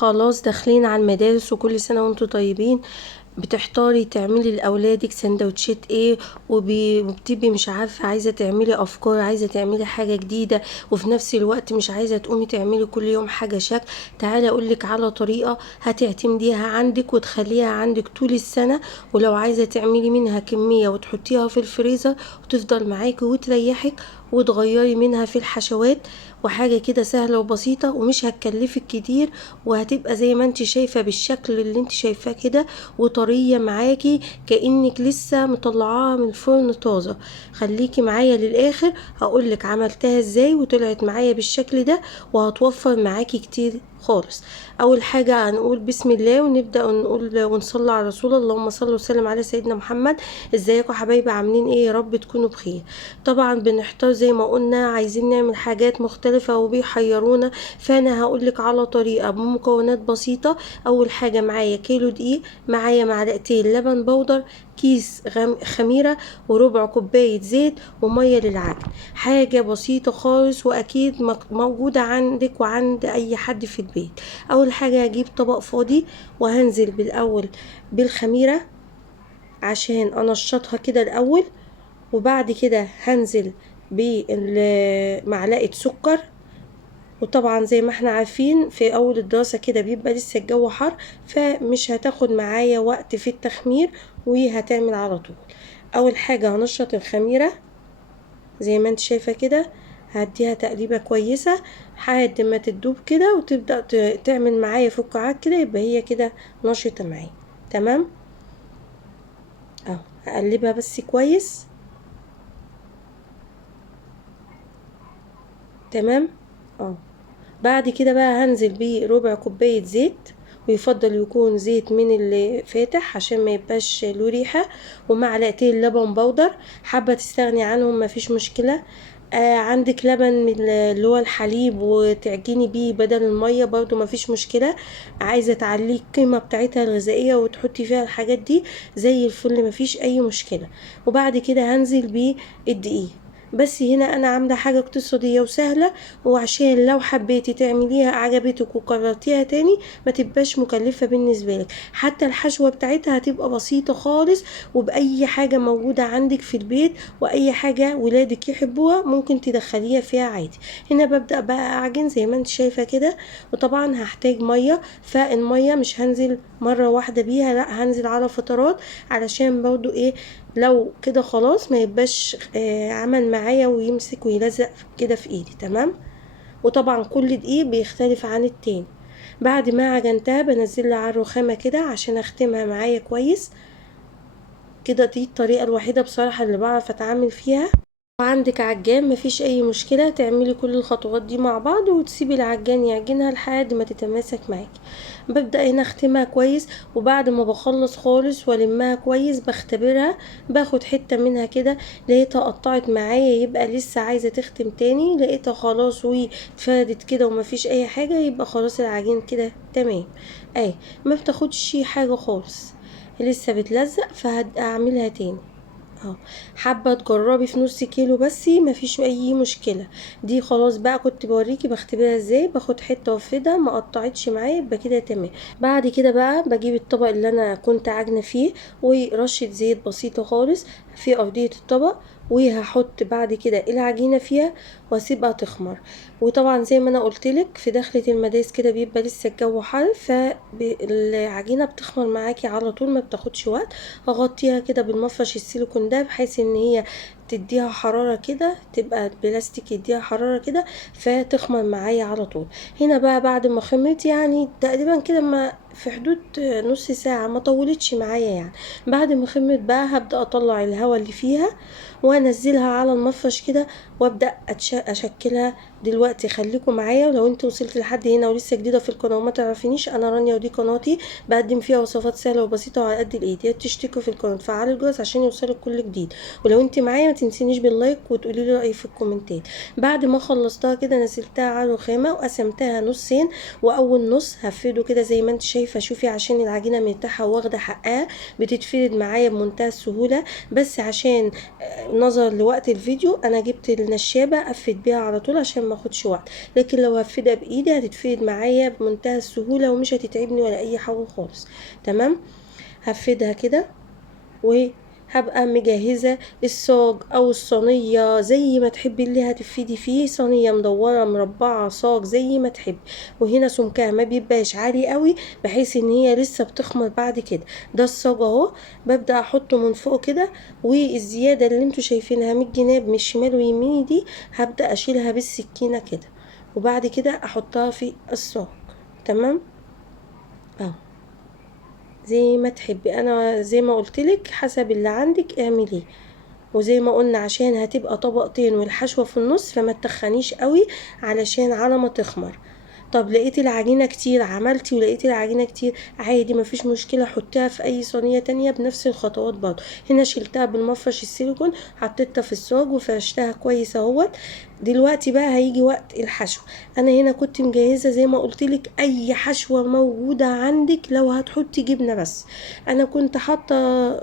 خلاص داخلين على المدارس وكل سنة وانتوا طيبين. بتحتاري تعملي لأولادك سندوتشات ايه وبتبقي مش عارفة، عايزة تعملي أفكار، عايزة تعملي حاجة جديدة وفي نفس الوقت مش عايزة تقومي تعملي كل يوم حاجة شكل. تعالي أقولك على طريقة هتعتمديها عندك وتخليها عندك طول السنة، ولو عايزة تعملي منها كمية وتحطيها في الفريزر وتفضل معاكي وتريحك، وتغيري منها في الحشوات. وحاجة كده سهلة وبسيطة ومش هتكلفك كتير، وهتبقى زي ما انت شايفة بالشكل اللي انت شايفاه كده، وطرية معاكي كأنك لسه مطلعاها من الفرن طازة. خليكي معايا للآخر هقولك عملتها ازاي وطلعت معايا بالشكل ده، وهتوفر معاكي كتير خالص. اول حاجة هنقول بسم الله ونبدأ ونقول ونصلي على رسول الله، اللهم صل وسلم على سيدنا محمد. ازيكم حبايبي، عاملين ايه؟ يا رب تكونوا بخير. طبعا بنحتار زي ما قلنا، عايزين نعمل حاجات مختلفة وبيحيرونا، فانا هقولك على طريقة بمكونات بسيطة. اول حاجة معايا كيلو دقيق، معايا معلقتين لبن بودر، كيس خميرة، وربع كوباية زيت، ومية للعجن. حاجة بسيطة خالص واكيد موجودة عندك وعند اي حد في البيت. اول حاجة هجيب طبق فاضي وهنزل بالاول بالخميرة عشان انشطها كده الاول، وبعد كده هنزل بمعلقة سكر. وطبعا زي ما احنا عارفين في اول الدراسة كده بيبقى لسه الجو حر، فمش هتاخد معايا وقت في التخمير وهتعمل على طول. اول حاجة هنشط الخميرة زي ما انت شايفة كده، هديها تقليبة كويسة لحد ما تدوب كده وتبدأ تعمل معايا فقاعات كده، يبقى هي كده نشطة معايا. تمام، اهو هقلبها بس كويس. تمام، اه. بعد كده بقى هنزل بيه ربع كوباية زيت، ويفضل يكون زيت من اللي فاتح عشان ما يبقاش له ريحة، ومعلقتين لبن بودر. حابة تستغني عنهم مفيش مشكلة. عندك لبن من اللي هو الحليب وتعجني بيه بدل المية برضو مفيش مشكلة. عايزة تعلي القيمة بتاعتها الغذائية وتحطي فيها الحاجات دي زي الفل مفيش اي مشكلة. وبعد كده هنزل بيه الدقيق. بس هنا انا عاملة حاجة اقتصادية وسهلة، وعشان لو حبيتي تعمليها عجبتك وكررتيها تاني ما تبقاش مكلفة بالنسبة لك. حتى الحشوة بتاعتها هتبقى بسيطة خالص، وبأي حاجة موجودة عندك في البيت واي حاجة ولادك يحبوها ممكن تدخليها فيها عادي. هنا ببدأ بقى اعجن زي ما انت شايفة كده، وطبعا هحتاج مية، فالمية مش هنزل مرة واحدة بيها، لا هنزل على فترات علشان برضو ايه، لو كده خلاص ما يبقاش عمل معايا ويمسك ويلزق كده في ايدي. تمام، وطبعا كل دقيق بيختلف عن التاني. بعد ما عجنتها بنزلها على الرخامة كده عشان اختمها معايا كويس كده. دي الطريقة الوحيدة بصراحة اللي بعرف اتعامل فيها. وعندك عجان مفيش اي مشكلة، تعملي كل الخطوات دي مع بعض وتسيبي العجان يعجنها لحد ما تتماسك معاكي. ببدأ هنا اختمها كويس، وبعد ما بخلص خالص والمها كويس بختبرها، باخد حتة منها كده، لقيتها قطعت معايا يبقى لسه عايزة تختم تاني، لقيتها خلاص واتفردت كده ومفيش اي حاجة، يبقى خلاص العجين كده تمام. اهي ما بتاخدش حاجة خالص، لسه بتلزق، فهعملها تاني اهو. حابه تجربي في نص كيلو بس مفيش اي مشكله. دي خلاص بقى كنت بوريكي بختبرها ازاي، باخد حته وافردها ما قطعتش معايا يبقى كده تمام. بعد كده بقى بجيب الطبق اللي انا كنت عاجنه فيه ورشه زيت بسيطه خالص في ارضيه الطبق، وهحط بعد كده العجينه فيها واسيبها تخمر. وطبعا زي ما انا قلتلك في دخلة المدارس كده بيبقى لسه الجو حر، فالعجينه بتخمر معاكي على طول ما بتاخدش وقت. هغطيها كده بالمفرش السيليكون ده بحيث ان هي تديها حرارة كده، تبقى بلاستيك يديها حرارة كده فتخمر معايا على طول. هنا بقى بعد ما خمرت يعني تقريبا كده ما في حدود نص ساعة، ما طولتش معايا يعني. بعد ما خمرت بقى هبدأ اطلع الهواء اللي فيها وانزلها على المفرش كده، وابدأ اشكلها. دلوقتي خليكم معايا، ولو انت وصلت لحد هنا ولسه جديدة في القناة وما تعرفينيش، انا رانيا ودي قناتي بقدم فيها وصفات سهلة وبسيطة وعلى قد الايد. يا تشتركوا في القناة وتفعلوا الجرس عشان يوصلك كل جديد، ولو انت معايا ما تنسينيش باللايك وتقولي لي رأيك في الكومنتات. بعد ما خلصتها كده نزلتها على الرخامة وقسمتها نصين، واول نص هفرده كده زي ما انت شايفة. شوفي عشان العجينة مرتاحة واخدة حقها بتتفرد معايا بمنتهى السهولة. بس عشان نظر لوقت الفيديو انا جبت النشابة افرد بيها على طول عشان ما اخدش وقت، لكن لو هفردها بايدي هتتفرد معايا بمنتهى السهولة ومش هتتعبني ولا اي حاجة خالص. تمام، هفردها كده وهبقى مجهزة الصاج او الصينية زي ما تحبي اللي هتفيدي فيه، صينية مدورة مربعة صاج زي ما تحبي. وهنا سمكها ما بيبقاش عالي قوي بحيث ان هي لسه بتخمر بعد كده. ده الصاج اهو، ببدأ احطه من فوق كده، والزيادة اللي انتوا شايفينها من الجناب من الشمال ويميني دي هبدأ اشيلها بالسكينة كده، وبعد كده احطها في الصاج. تمام اهو زي ما تحبي، انا زي ما قلتلك حسب اللي عندك اعمليه. وزي ما قلنا عشان هتبقى طبقتين والحشوة في النص فما تخنيش قوي علشان على ما تخمر. طب لقيتي العجينة كتير، عملتي ولقيتي العجينة كتير، عادي مفيش مشكلة، حطيها في اي صينية تانية بنفس الخطوات برضه. هنا شلتها بالمفرش السيليكون، حطيتها في الصاج وفرشتها كويس اهوت. دلوقتي بقى هيجي وقت الحشو. انا هنا كنت مجهزة زي ما قلتلك اي حشوة موجودة عندك، لو هتحطي جبنة بس. انا كنت حاطة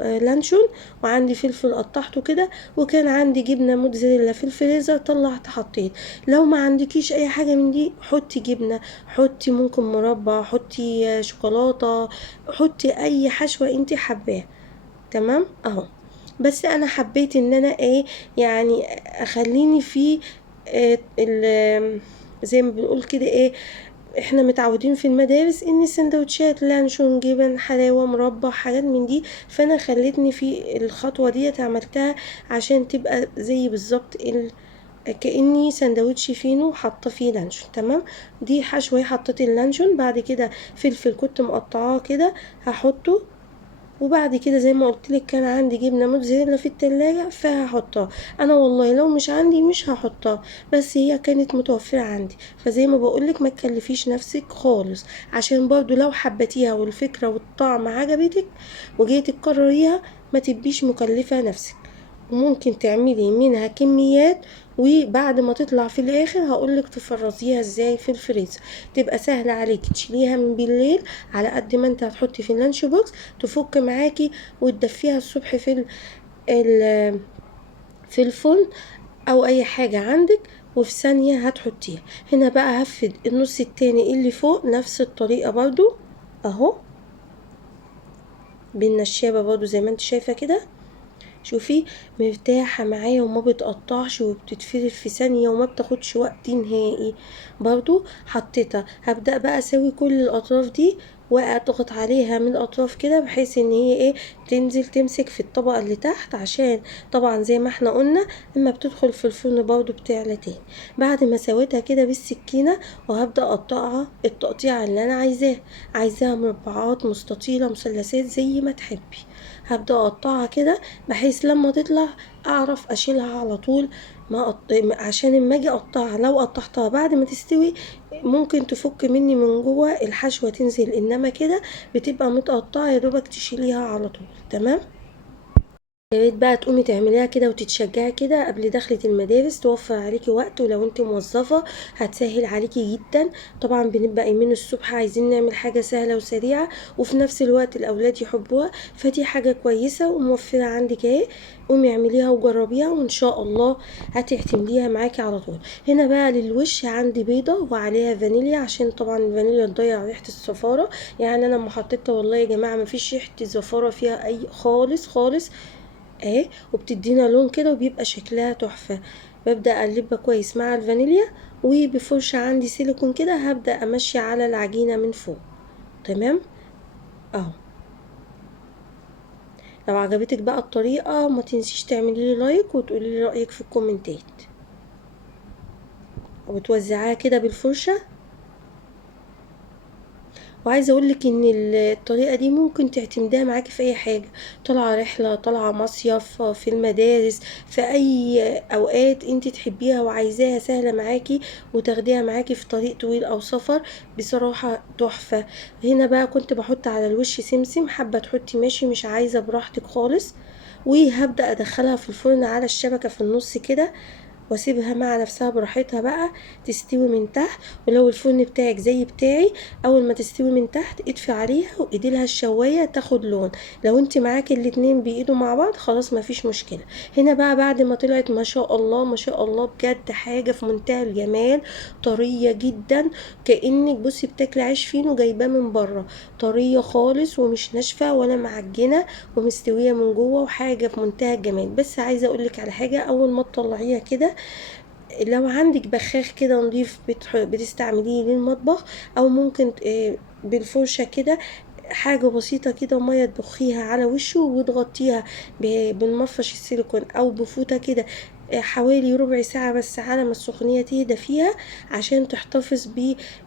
لانشون، وعندي فلفل قطعته كده، وكان عندي جبنة موتزاريلا في الفريزر طلعت حطيت. لو ما عندكيش اي حاجة من دي حطي جبنة، حطي ممكن مربى، حطي شوكولاتة، حطي اي حشوة انت حباها. تمام اهو. بس انا حبيت ان انا ايه يعني اخليني في زي ما بنقول كده ايه، احنا متعودين في المدارس ان السندوتشات لانشون جبن حلاوة مربى حاجات من دي، فانا خليتني في الخطوة دي عملتها عشان تبقى زي بالظبط كأني سندوتش فينو حاطه فيه لانشون. تمام، دي حشوة حطيت اللانشون، بعد كده فلفل كنت مقطعاه كده هحطه، وبعد كده زي ما قلت لك كان عندي جبنه موتزاريلا في التلاجة فهحطها. انا والله لو مش عندي مش هحطها، بس هي كانت متوفره عندي، فزي ما بقولك ما تكلفيش نفسك خالص، عشان برضو لو حبتيها والفكره والطعم عجبتك وجيتي تكرريها ما تبقيش مكلفه نفسك. وممكن تعملي منها كميات، وبعد ما تطلع في الاخر هقولك تفرزيها ازاي في الفريزر، تبقى سهله عليكي تشيليها من بالليل على قد ما انت هتحطي في اللانش بوكس، تفك معاكي وتدفيها الصبح ال- في الفرن او اي حاجه عندك، وفي ثانيه هتحطيها. هنا بقى هفرد النص التاني اللي فوق نفس الطريقه برضو اهو بالنشابه برضو زي ما انت شايفه كده. شوفي مرتاحة معايا وما بتقطعش وبتتفرد في ثانية وما بتاخدش وقت نهائي. برضو حطيتها، هبدأ بقى اسوي كل الاطراف دي واضغط عليها من الاطراف كده بحيث ان هي ايه تنزل تمسك في الطبقة اللي تحت، عشان طبعا زي ما احنا قلنا اما بتدخل في الفرن برضو بتعلى تاني. بعد ما سويتها كده بالسكينة وهبدأ اقطعها التقطيع اللي انا عايزاها مربعات مستطيلة مثلثات زي ما تحبي. هبدأ اقطعها كده بحيث لما تطلع اعرف اشيلها على طول، عشان اما اجي اقطعها لو قطعتها بعد ما تستوي ممكن تفك مني من جوه الحشوة تنزل، انما كده بتبقى متقطعة يا دوبك تشيليها على طول. تمام، يا ريت بقى تقومي تعمليها كده وتتشجعي كده قبل دخلة المدارس، توفر عليكي وقت، ولو انت موظفة هتسهل عليكي جدا. طبعا بنبقى قايمين الصبح عايزين نعمل حاجة سهلة وسريعة وفي نفس الوقت الاولاد يحبوها، فدي حاجة كويسة وموفرة عندك اهي. قومي اعمليها وجربيها وان شاء الله هتعتمديها معاكي على طول. هنا بقى للوش عندي بيضة وعليها فانيليا، عشان طبعا الفانيليا تضيع ريحة الزفارة. يعني انا لما حطيتها والله يا جماعة مفيش ريحة زفارة فيها اي خالص خالص اهي، وبتدينا لون كده وبيبقى شكلها تحفة. ببدأ اقلبها كويس مع الفانيليا، وبفرشة عندي سيليكون كده هبدأ امشي على العجينة من فوق. تمام اهو. لو عجبتك بقى الطريقة ما تنسيش تعملي لي لايك وتقولي لي رأيك في الكومنتات، وتوزعيها كده بالفرشة. وعايزه اقولك ان الطريقه دي ممكن تعتمديها معاكي في اي حاجه، طالعه رحله، طالعه مصيف، في المدارس، في اي اوقات انت تحبيها وعايزاها سهله معاكي وتاخديها معاكي في طريق طويل او سفر. بصراحه تحفه. هنا بقى كنت بحط على الوش سمسم، حابه تحطي ماشي، مش عايزه براحتك خالص. وهبدا ادخلها في الفرن على الشبكه في النص كده، واسيبها مع نفسها براحتها بقى تستوي من تحت. ولو الفرن بتاعك زي بتاعي، اول ما تستوي من تحت اطفي عليها وايدي لها الشوايه تاخد لون. لو انت معاكي الاتنين بيقيدوا مع بعض خلاص مفيش مشكله. هنا بقى بعد ما طلعت ما شاء الله ما شاء الله بجد حاجه في منتهى الجمال، طريه جدا، كانك بصي بتاكلي عيش فينو جايباه من بره، طريه خالص ومش ناشفه ولا معجنه ومستويه من جوه، وحاجه في منتهى الجمال. بس عايزه اقولك على حاجه، اول ما تطلعيها كده لو عندك بخاخ كده نضيف بتستعمليه للمطبخ، او ممكن بالفرشة كده حاجة بسيطة كده مية تبخيها على وشه وتغطيها بالمفرش السيليكون او بفوطة كده حوالي ربع ساعة بس على ما السخونية تهدى فيها، عشان تحتفظ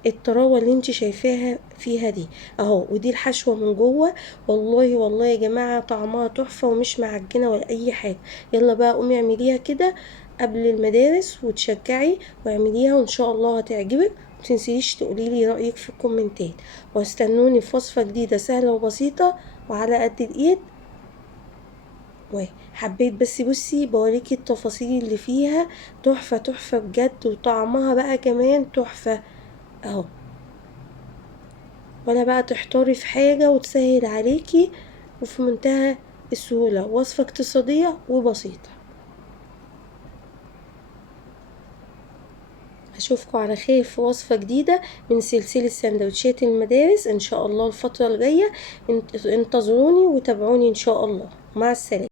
بالطراوة اللي انت شايفاها فيها دي اهو. ودي الحشوة من جوه، والله والله يا جماعة طعمها تحفة ومش معجنة ولا اي حاجة. يلا بقى قومي اعمليها كده قبل المدارس وتشجعي واعمليها وان شاء الله هتعجبك. متنسيش تقوليلي رأيك في الكومنتات، واستنوني في وصفة جديدة سهلة وبسيطة وعلى قد الايد. وحبيت بس بصي بوريكي التفاصيل اللي فيها تحفة تحفة بجد، وطعمها بقى كمان تحفة اهو. ولا بقى تحتاري في حاجة وتسهل عليكي، وفي منتهى السهولة، وصفة اقتصادية وبسيطة. اشوفكم على خير في وصفة جديدة من سلسلة سندوتشات المدارس ان شاء الله الفترة الجاية. انتظروني وتابعوني ان شاء الله. مع السلامة.